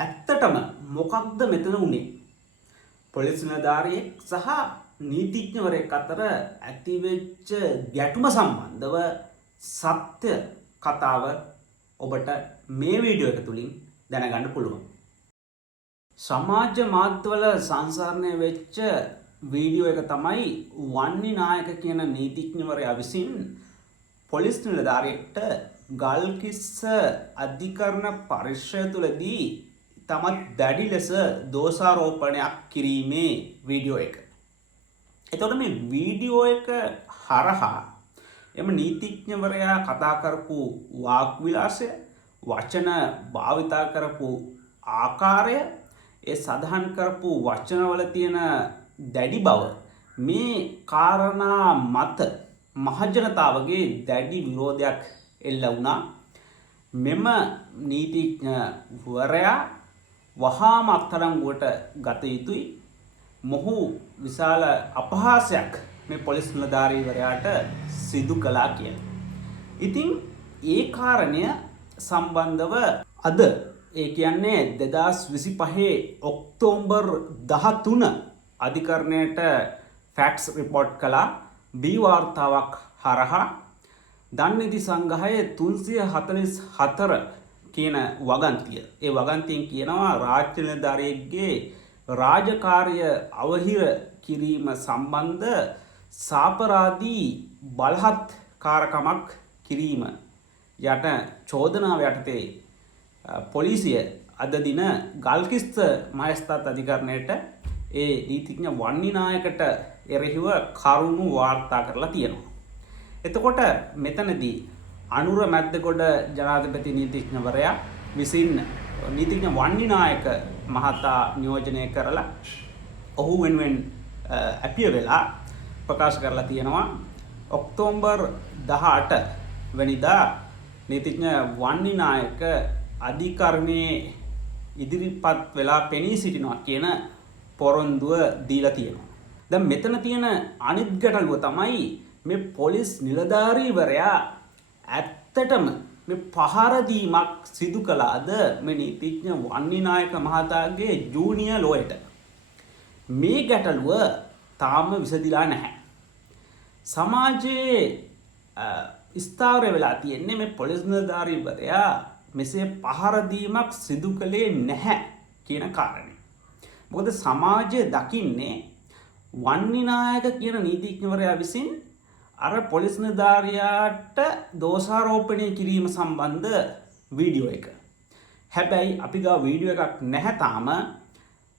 ඇත්තටම මොකක්ද මෙතන උනේ? පොලිස් නිලධාරියෙක් සහ නීතිඥවරයෙක් අතර ඇතිවෙච්ච ගැටුම සම්බන්ධව සත්‍ය කතාව ඔබට මේ වීඩියෝ එක තුලින් දැනගන්න පුළුවන්. සමාජ මාධ්‍යවල සංසරණය වෙච්ච වීඩියෝ එක තමයි වන්නි නායක කියන නීතිඥවරයා විසින් පොලිස් නිලධාරියෙක්ට ගල්කිස්ස අධිකරණ පරිශ්‍රය තුලදී තමත් දැඩි ලෙස දෝෂාරෝපණයක් කිරීමේ වීඩියෝ එක. එතකොට මේ වීඩියෝ එක හරහා එම නීතිඥවරයා කතා කරපු වාක් විලාසය, වචන භාවිතා කරපු ආකාරය, ඒ සඳහන් කරපු වචනවල තියෙන දැඩි බව මේ කාරණා මත මහජනතාවගේ දැඩි විරෝධයක් එල්ල වුණා. මෙම නීතිඥවරයා වහාම අත්අඩංගුවට ගත යුතුයි. මොහු විශාල අපහාසයක් මේ පොලිස් නිලධාරීවරයාට සිදු කළා කියලා. ඉතින් ඒ කාරණය සම්බන්ධව අද ඒ කියන්නේ 2025 ඔක්තෝබර් 13 අධිකරණයට ෆැක්ට්ස් රිපෝට් කළා බී වාර්තාවක් හරහා දන්නිති සංග්‍රහය 344 කියන වගන්තිය. ඒ වගන්තියෙන් කියනවා රාජ්‍ය නිලධාරියෙක්ගේ රාජකාරිය අවහිර කිරීම සම්බන්ධ සාපරාධී බලහත්කාරකමක් කිරීම යට චෝදනාව යටතේ පොලිසිය අද දින ගල්කිස්ස මහේස්ත්‍රාත් අධිකරණයට ඒ නීතිඥ වන්නි නායකට එරෙහිව කරුණු වාර්තා කරලා තියෙනවා. එතකොට මෙතනදී අනුර මැද්දගොඩ ජනාධිපති නීතිඥවරයා විසින් නීතිඥ වන්නි නායක මහතා නියෝජනය කරලා ඔහු වෙනුවෙන් අපිය වෙලා ප්‍රකාශ කරලා තියෙනවා ඔක්තෝබර් 18 වෙනිදා නීතිඥ වන්නි නායක අධිකරණයේ ඉදිරිපත් වෙලා පෙනී සිටිනවා කියන පොරොන්දුව දීලා තියෙනවා. දැන් මෙතන තියෙන අනිත් ගැටලුව තමයි මේ පොලිස් නිලධාරීවරයා ඇත්තටම මේ පහර දීමක් සිදු කළාද මේ නීතිඥ වන්නි නායක මහතාගේ ජූනියර් ලෝයට. මේ ගැටලුව තාම විසඳිලා නැහැ. සමාජයේ ස්ථාවර වෙලා තියෙන්නේ මේ පොලිස් නිලධාරීවරයා මෙසේ පහර දීමක් සිදු කළේ නැහැ කියන කාරණේ. මොකද සමාජය දකින්නේ වන්නි නායක කියන නීතිඥවරයා විසින් අර පොලිස් නිලධාරියාට දෝෂාරෝපණය කිරීම සම්බන්ධ වීඩියෝ එක. හැබැයි අපි ගාව වීඩියෝ එකක් නැහැ තාම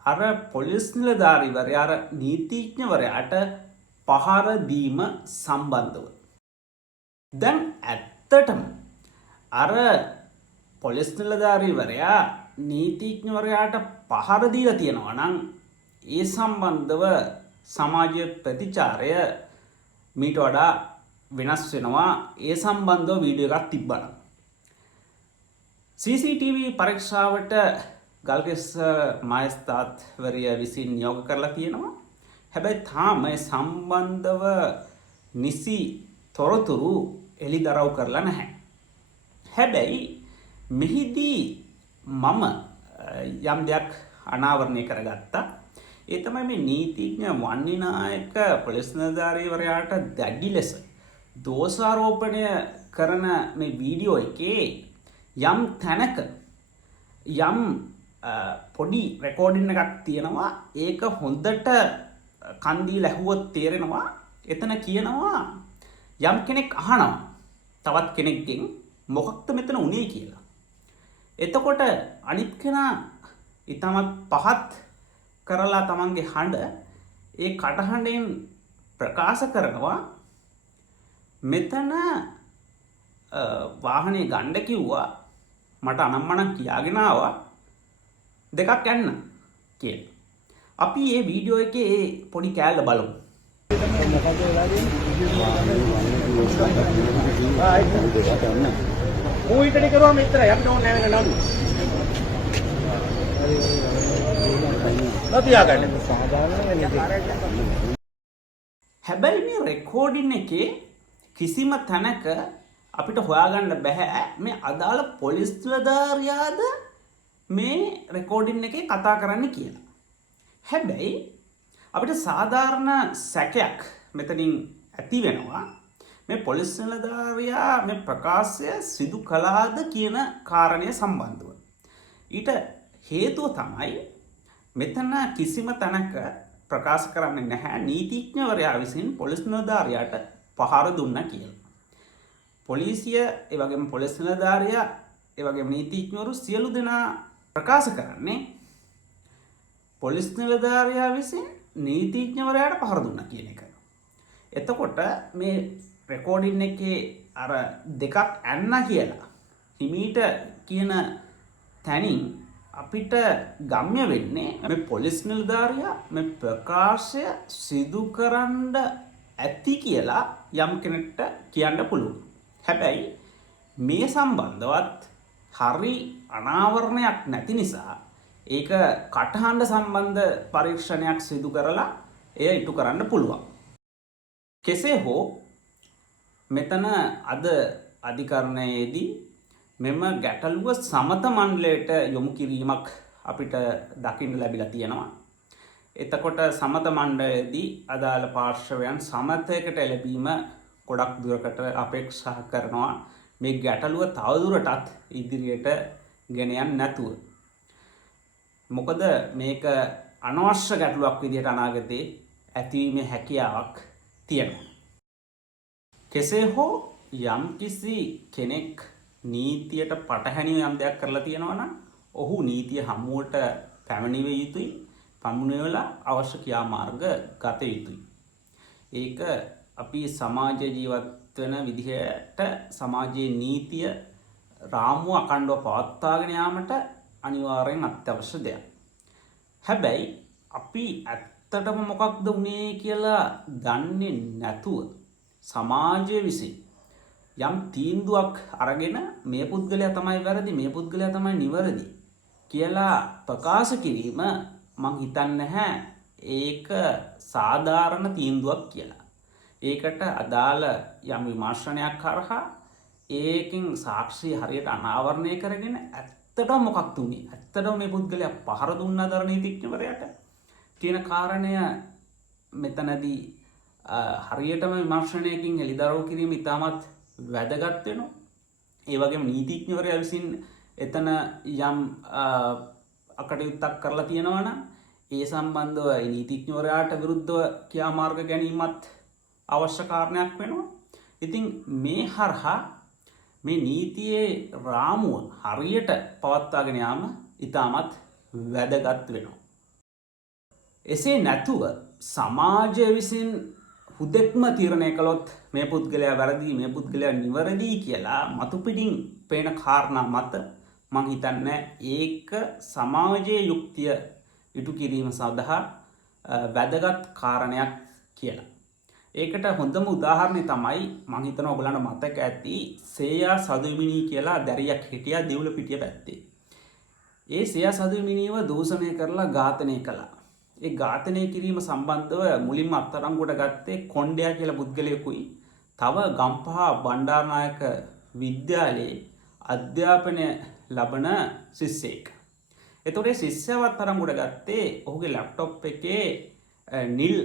අර පොලිස් නිලධාරිවරයා අර නීතිඥවරයාට පහර දීම සම්බන්ධව. දැන් ඇත්තටම අර පොලිස් නිලධාරීවරයා නීතිඥවරයාට පහර දීලා තියෙනවා නම් ඒ සම්බන්ධව සමාජයේ ප්‍රතිචාරය මීට වඩා වෙනස් වෙනවා. ඒ සම්බන්ධව වීඩියෝ එකක් තිබ්බනම් CCTV පරීක්ෂාවට ගල්කිස්ස මහේස්ත්‍රාත්වරිය විසින් නියෝග කරලා තියෙනවා. හැබැයි තාම ඒ සම්බන්ධව නිසි තොරතුරු එළිදරව් කරලා නැහැ. හැබැයි මෙහිදී මම යම් දෙයක් අනාවරණය කරගත්තා. ඒ තමයි මේ නීතිඥ වන්නි නායක පොලිස් නිලධාරීවරයාට දැඩි ලෙස දෝෂාරෝපණය කරන මේ වීඩියෝ එකේ යම් තැනක යම් පොඩි රෙකෝඩින් එකක් තියෙනවා. ඒක හොඳට කන් දීලා ඇහුවොත් තේරෙනවා. එතන කියනවා යම් කෙනෙක් අහනවා තවත් කෙනෙක්ගෙන් මොකක්ද මෙතන උනේ කියලා. එතකොට අනිත් කෙනා ඊටමත් පහත් කරලා තමන්ගේ හඬ ඒ කටහඬෙන් ප්‍රකාශ කරනවා මෙතන වාහනේ ගන්න කිව්වා මට අනම්මනම් කියාගෙන ආවා දෙකක් යන්න කියලා. අපි මේ වීඩියෝ එකේ මේ පොඩි කෑල්ල බලමු. ඌයිටට කරුවා මෙච්චර අපිට ඕනේ නැහැ නේද නඩු. නොතියාගන්න සාධාරණ හැබැයි මේ රෙකෝඩින් එකේ කිසිම තැනක අපිට හොයාගන්න බෑ මේ අදාළ පොලිස් නිලධාරියාද මේ රෙකෝඩින් එකේ කතා කරන්න කියලා. හැබැයි අපිට සාධාරණ සැකයක් මෙතනින් ඇති වෙනවා මේ පොලිස් නිලධාරියා මේ ප්‍රකාශය සිදු කළාද කියන කාරණය සම්බන්ධව. ඊට හේතුව තමයි මෙතන කිසිම තැනක ප්‍රකාශ කරන්නේ නැහැ නීතිඥවරයා විසින් පොලිස් නිලධාරියාට පහර දුන්නා කියලා. පොලිසිය ඒ වගේම පොලිස් නිලධාරියා ඒ වගේම නීතිඥවරු සියලු දෙනා ප්‍රකාශ කරන්නේ පොලිස් නිලධාරියා විසින් නීතිඥවරයාට පහර දුන්නා කියන එක. එතකොට මේ රෙකෝඩින් එකේ අර දෙකක් ඇන්න කියලා හිමීට කියන තැනින් අපිට ගම්‍ය වෙන්නේ මේ පොලිස් නිලධාරියා මේ ප්‍රකාශය සිදු කරන්න ඇති කියලා යම් කෙනෙක්ට කියන්න පුළුවන්. හැබැයි මේ සම්බන්ධවත් හරි අනාවරණයක් නැති නිසා ඒක කටහඬ සම්බන්ධ පරීක්ෂණයක් සිදු කරලා එය ඉටු කරන්න පුළුවන්. කෙසේ හෝ මෙතන අද අධිකරණයේදී මෙම ගැටලුව සමත මණ්ඩලයට යොමු කිරීමක් අපිට දකින්න ලැබිලා තියෙනවා. එතකොට සමත මණ්ඩලයේදී අදාළ පාර්ශවයන් සමතයකට එළඹීම ගොඩක් දුරකට අපේක්ෂා කරනවා මේ ගැටලුව තවදුරටත් ඉදිරියට ගෙන යන්න නැතුව. මොකද මේක අනවශ්‍ය ගැටලුවක් විදිහට අනාගතේ ඇතිවීමේ හැකියාවක් තියෙනවා. කෙසේ හෝ යම්කිසි කෙනෙක් නීතියට පටහැනිව යම් දෙයක් කරලා තියෙනවා නම් ඔහු නීතිය හමුවට පැමිණිය යුතුයි. පමුණුවලා අවශ්‍ය ක්‍රියාමාර්ග ගත යුතුයි. ඒක අපි සමාජ ජීවත් වෙන විදිහට සමාජයේ නීතිය රාමුව අකණ්ඩව පවත්වාගෙන යාමට අනිවාර්යෙන් අත්‍යවශ්‍ය දෙයක්. හැබැයි අපි ඇත්තටම මොකක්ද වුනේ කියලා දන්නේ නැතුව සමාජය විසින් යම් තීන්දුවක් අරගෙන මේ පුද්ගලයා තමයි වැරදි මේ පුද්ගලයා තමයි නිවැරදි කියලා ප්‍රකාශ කිරීම මං හිතන්නේ නැහැ ඒක සාධාරණ තීන්දුවක් කියලා. ඒකට අදාළ යම් විමර්ශනයක් කරහා ඒකෙන් සාක්ෂි හරියට අනාවරණය කරගෙන ඇත්තටම මොකක්ද උනේ ඇත්තටම මේ පුද්ගලයා පහර දුන්නාද නීතිඥවරයාට කියන කාරණය මෙතනදී හරියටම විමර්ශනයකින් එළිදරව් කිරීම ඉතාමත් වැදගත් වෙනවා. ඒ වගේම නීතිඥවරයා විසින් එතන යම් අකටයුත්තක් කරලා තියෙනවා නම් ඒ සම්බන්ධව නීතිඥවරයාට විරුද්ධව ක්‍රියාමාර්ග ගැනීමත් අවශ්‍ය කාරණයක් වෙනවා. ඉතින් මේ හරහා මේ නීතියේ රාමුව හරියට පවත්වාගෙන යාම ඉතාමත් වැදගත් වෙනවා. එසේ නැතුව සමාජය විසින් හුදෙක්ම තීරණය කළොත් මේ පුද්ගලයා වැරදි මේ පුද්ගලයා නිවැරදි කියලා මතුපිටින් පේන කාරණා මත මං හිතන්නේ ඒක සමාජයේ යුක්තිය ඉටු කිරීම සඳහා වැදගත් කාරණයක් කියලා. ඒකට හොඳම උදාහරණය තමයි මං හිතනවා ඔයගලන්ට මතක ඇති සේයා සදුමිනී කියලා දැරියක් හිටියා දෙවුලපිටිය පැත්තේ. ඒ සේයා සදුමිනීව දූෂණය කරලා ඝාතනය කළා. ඒ ඝාතනය කිරීම සම්බන්ධව මුලින්ම අත්අඩංගුවට ගත්තේ කොණ්ඩයා කියලා පුද්ගලයෙකුයි තව ගම්පහ බණ්ඩාරනායක විද්‍යාලයේ අධ්‍යාපනය ලබන ශිෂ්‍යයෙක්. එතකොට ඒ ශිෂ්‍යව අත්අඩංගුවට ගත්තේ ඔහුගේ ලැප්ටොප් එකේ නිල්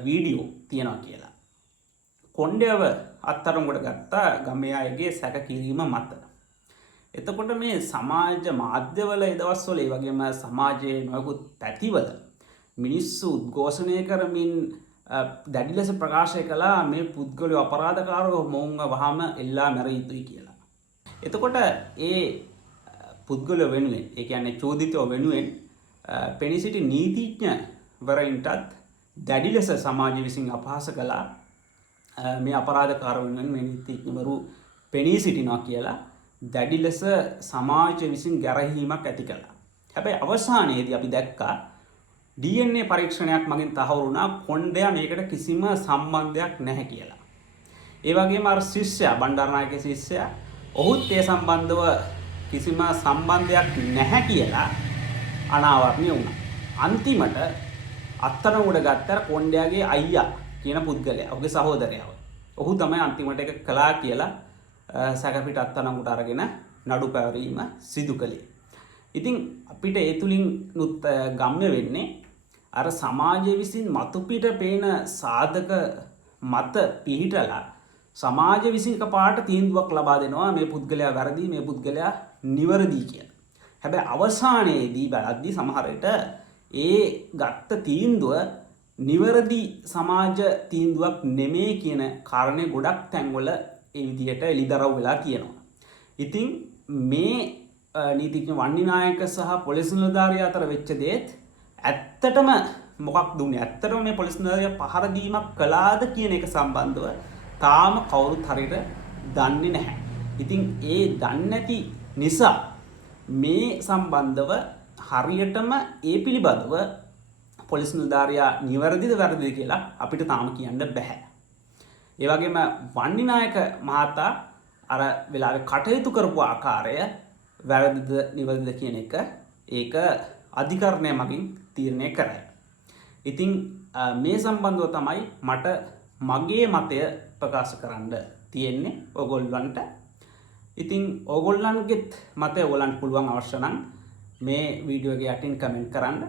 වීඩියෝ තියනවා කියලා. කොණ්ඩයව අත්අඩංගුවට ගත්තා ගමේ අයගේ සැක කිරීම මත. එතකොට මේ සමාජ මාධ්‍යවල ඒ දවස්වල ඒ වගේම සමාජයේ නොයෙකුත් පැතිවල මිනිස්සු උද්ඝෝෂණය කරමින් දැඩි ලෙස ප්‍රකාශ කළා මේ පුද්ගලයෝ අපරාධකාරව මොවුන්ව වහාම එල්ලා මැරිය යුතුයි කියලා. එතකොට ඒ පුද්ගලයෝ වෙනුවෙන් ඒ කියන්නේ චෝදිතයෝ වෙනුවෙන් පෙනී සිටි නීතිඥවරයින්ටත් දැඩි ලෙස සමාජය විසින් අපහාස කළා මේ අපරාධකාර වෙනුවෙන් මේ නීතිඥවරු පෙනී සිටිනවා කියලා දැඩි ලෙස සමාජය විසින් ගැරහීමක් ඇති කළා. හැබැයි අවසානයේදී අපි දැක්කා DNA පරීක්ෂණයක් මගින් තහවුරු වුණා කොණ්ඩයා මේකට කිසිම සම්බන්ධයක් නැහැ කියලා. ඒ වගේම අර ශිෂ්‍යයා බණ්ඩාරනායක ශිෂ්‍යයා ඔහුත් ඒ සම්බන්ධව කිසිම සම්බන්ධයක් නැහැ කියලා අනාවරණය වුණා. අන්තිමට අත්අඩංගුවට ගත්ත කොණ්ඩයාගේ අයියා කියන පුද්ගලයා ඔහුගේ සහෝදරයව. ඔහු තමයි අන්තිමට එක කළා කියලා සැකපිට අත්අඩංගුවට අරගෙන නඩු පැවරීම සිදු කළේ. ඉතින් අපිට ඒ තුලින් නුත් ගම්ම්‍ය වෙන්නේ අර සමාජය විසින් මතුපිට පේන සාධක මත පිහිටලා සමාජ විසින් එකපාරට තීන්දුවක් ලබා දෙනවා මේ පුද්ගලයා වැරදි මේ පුද්ගලයා නිවැරදි කියලා. හැබැයි අවසානයේදී බලද්දී සමහර විට ඒ ගත්ත තීන්දුව නිවැරදි සමාජ තීන්දුවක් නෙමෙයි කියන කාරණේ ගොඩක් තැන්වල ඒ විදිහට එලිදරව් වෙලා කියනවා. ඉතින් මේ නීතිඥ වන්නිනායක සහ පොලිස් නිලධාරියා අතර වෙච්ච දේත් ඇත්තටම මොකක්ද උනේ? ඇත්තටම මේ පොලිස් නිලධාරියා පහර දීමක් කළාද කියන එක සම්බන්ධව තාම කවුරුත් හරියට දන්නේ නැහැ. ඉතින් ඒ දන්නේ නැති නිසා මේ සම්බන්ධව හරියටම ඒ පිළිබඳව පොලිස් නිලධාරියා නිවැරදිද වැරදිද කියලා අපිට තාම කියන්න බෑ. ඒ වගේම වන්නිනායක මහතා අර වෙලාවේ කටයුතු කරපු ආකාරය වැරදිද නිවැරදිද කියන එක ඒක අධිකරණය මගින් තීරණය කරයි. ඉතින් මේ සම්බන්ධව තමයි මට මගේ මතය ප්‍රකාශ කරන්න තියෙන්නේ ඔයගොල්ලන්ට. ඉතින් ඔයගොල්ලන්ගෙත් මතය ඔයගොල්ලන්ට පුළුවන් අවශ්‍ය නම් මේ වීඩියෝ එක යටින් කමෙන්ට් කරන්න.